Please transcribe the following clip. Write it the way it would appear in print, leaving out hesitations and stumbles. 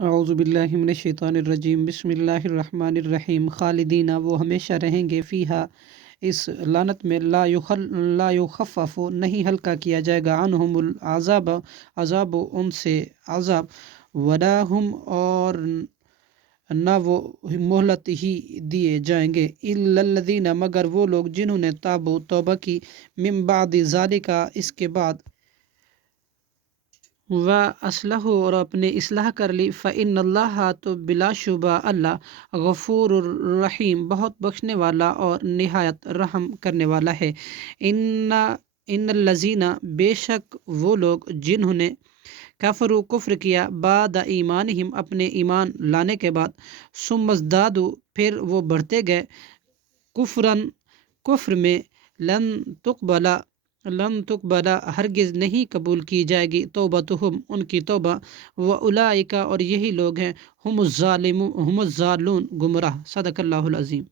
اعوذ باللہ من الشیطان الرجیم، بسم اللہ الرحمن الرحیم۔ خالدین، وہ ہمیشہ رہیں گے، فیہا، اس لعنت میں، لا یخفف، نہیں ہلکا کیا جائے گا، عنہم العذاب، عذاب ان سے عذاب، ولا ہم، اور نہ وہ مہلت ہی دیے جائیں گے، الا الذین، مگر وہ لوگ جنہوں نے تابو، توبہ کی، من بعد ذالک، اس کے بعد، و اصلح، اور اپنے اصلاح کر لی، فإن اللہ، تو بلا شبہ اللہ، غفور الرحیم، بہت بخشنے والا اور نہایت رحم کرنے والا ہے۔ ان الذین، بے شک وہ لوگ جنہوں نے، کفروا، کفر کیا، بعد ایمانہم، اپنے ایمان لانے کے بعد، ثم ازدادوا، پھر وہ بڑھتے گئے، کفرن، کفر میں، لن تقبل، ہرگز نہیں قبول کی جائے گی، توبتہم، ان کی توبہ، وَأُولَئِکَ، اور یہی لوگ ہیں، ہم الظالمون، گمراہ۔ صدق اللہ العظیم۔